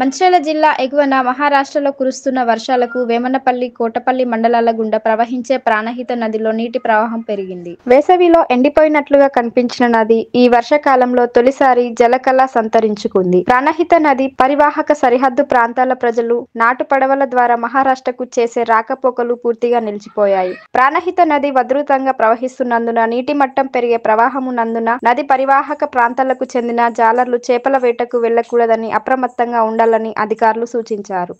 మంచిర్యాల జిల్లా ఎగువన మహారాష్ట్రలో కురుస్తున్న వర్షాలకు వేమనపల్లి, కోటపల్లి మండలాల గుండా ప్రవహించే ప్రాణహిత నదిలో నీటి ప్రవాహం పెరిగింది. వేసవిలో ఎండిపోయినట్లుగా కనిపించిన నది ఈ వర్షాకాలంలో తొలిసారి జలకళ సంతరించుకుంది. ప్రాణహిత నది పరివాహక సరిహద్దు ప్రాంతాల ప్రజలు నాటు పడవల ద్వారా మహారాష్ట్రకు చేసే రాకపోకలు పూర్తిగా నిలిచిపోయాయి. ప్రాణహిత నది ఉధృతంగా ప్రవహిస్తున్నందున నీటి మట్టం పెరిగే ప్రవాహం ఉన్నందున నది పరివాహక ప్రాంతాలకు చెందిన జాలర్లు చేపల వేటకు వెళ్లకూడదని అప్రమత్తంగా ఉండాలని అధికారులు సూచించారు.